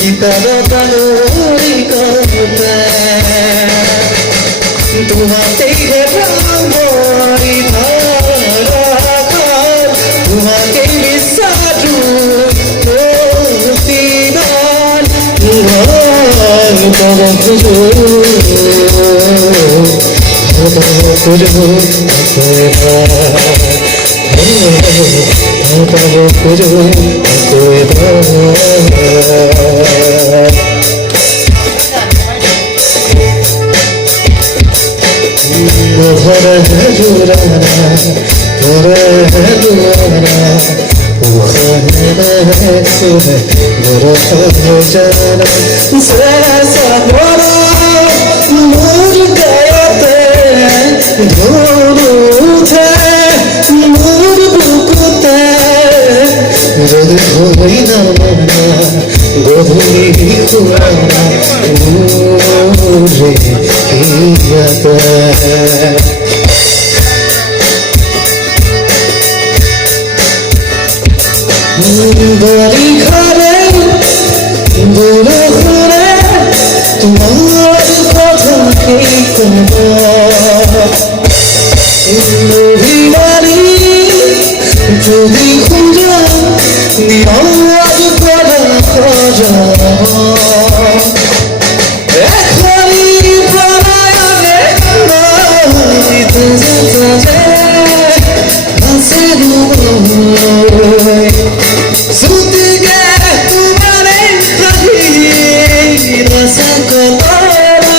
গীতার বালুরি করতে তোমাতেই হে প্রাণী ধারাকার তোমাকেই বিশ্বাসু প্রতিদান তব খুঁজো খুঁজবো যদি হই না গধূলি খুয়ারা রে বাড়ি ঘরে বুড়ো ঘরে তোমার কথা কি অভিমানী যদি খুঁজা নিরাজ করা খোঁজা এখনই প্রাণায়ামে তুঝে তুঝে হাসে সুতি গে তোমারে কহি রস কতরা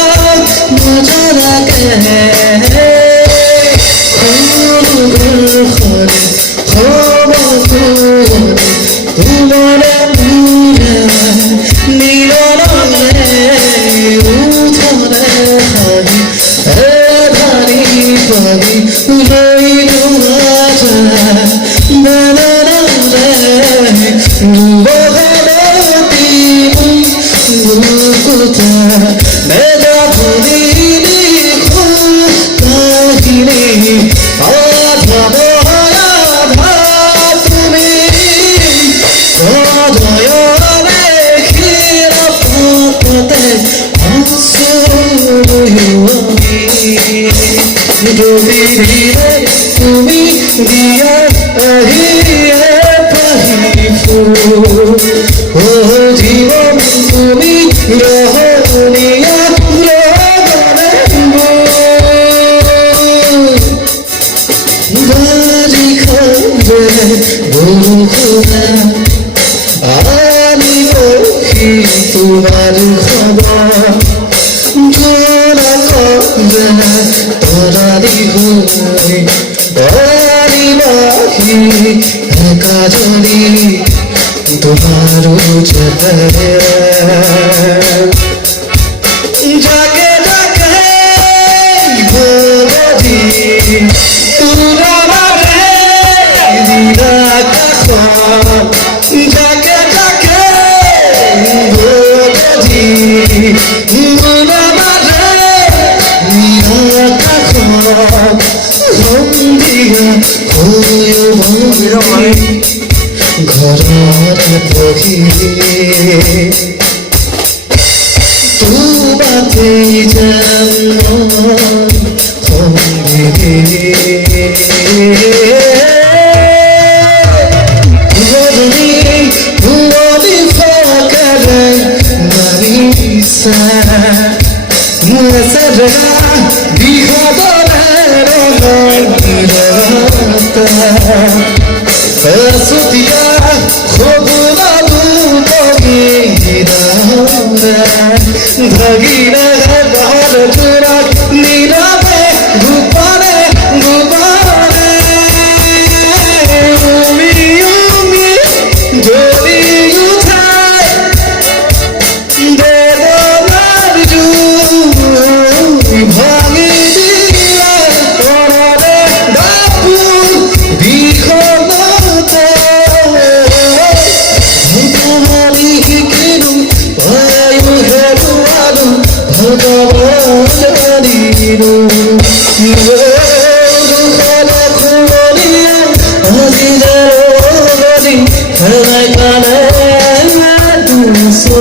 মজা লাগে তুমি দিয়া পাহি ফুল ও জীবন তুমি রহনিয়া বাজি খাবে বন্ধুরা আমি বলি তোমার খবর জোড়া কবে তোরারি হয়ে তোরারি বাহি একা জড়ি তোমার যাকে যাকে ভোগী তুরা মারে দিদা কাখ যাকে যাকে ভোগী তুরা মারে দিদা কাখ বন্দিয়া হয়ে বন্দি ঘরে বহি তোমাতে যেন भगीना बाहर चुरा नीला में गुब्बारे गुब्बारे জানিনো দুখানা খুলিয়া আজি জানি খেলায় কানায় দুসো